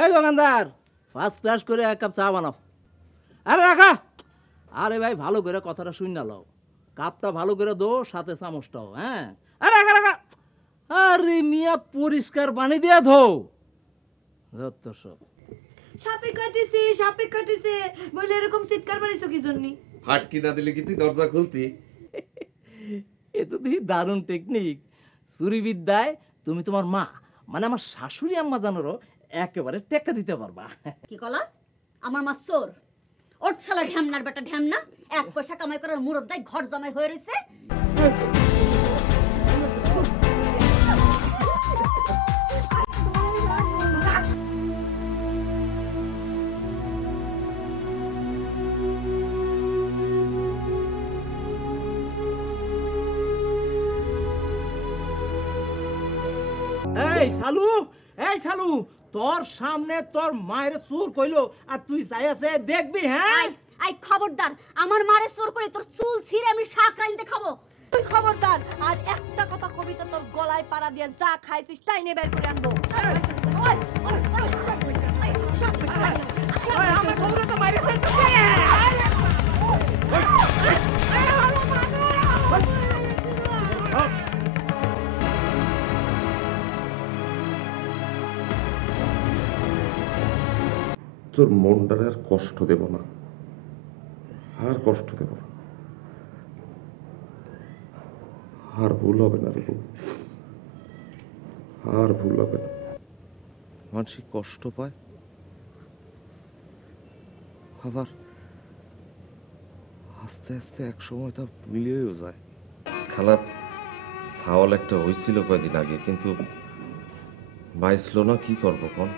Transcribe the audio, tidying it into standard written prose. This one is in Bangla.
এই দোকানদার, ফার্স্ট ক্লাস করে এক কাপ চা বানাও। আরে রাখা, আরে ভাই ভালো করে কথাটা শুন না লও, কাপটা ভালো করে দো, সাথে চামচটাও। হ্যাঁ, আরে রাখা রাখা, আরে মিয়া পরিষ্কার পানি দিয়া ধো। যত সব সাপে কাটিছে বলে এরকম চিৎকার মারিছো কি জন্য? ফাটকি না দিলে কি তুই দরজা খুলতি? এ তো দেখি দারুণ টেকনিক। চুরিবিদ্যায় তুমি তোমার মা মানে আমার শাশুড়ি আম্মা জানোরও একেবারে টেক্কা দিতে পারবা। কি কলা? আমার মা চোর? ওর শালা ঢ্যামনার বেটা ঢ্যামনা, এক পয়সা কামাই করার মুরত দেয়, ঘর জামাই হয়ে রয়েছে। এই শালু, এই শালু, তোর সামনে তোর মায়ের চোর কইলো আর তুই যাই আছে দেখবি? হ্যাঁ, আই খবরদার, আমার মারে চোর করে তোর চুল ছিঁড়ে আমি শাক রাইতে খাবো। তুই খবরদার, আর একটা কথা কবিতা তোর গলায় পাড়া দিয়ে যা খাইছিস তাই নিয়ে বের করে আনবো। আমার বউরে তো মারি ফেলতেছে। তোর মনটারে আর কষ্ট দেব না, আর কষ্ট দেব না, আর ভুল হবে না রে বউ, আর ভুল হবে না। মানুষ কষ্ট পায়, আবার আস্তে আস্তে এক সময় তা ভুলেও যায়। খালা ছাওয়াল একটা হয়েছিল কয়েকদিন আগে, কিন্তু বাইসলো না, কি করবো কোন?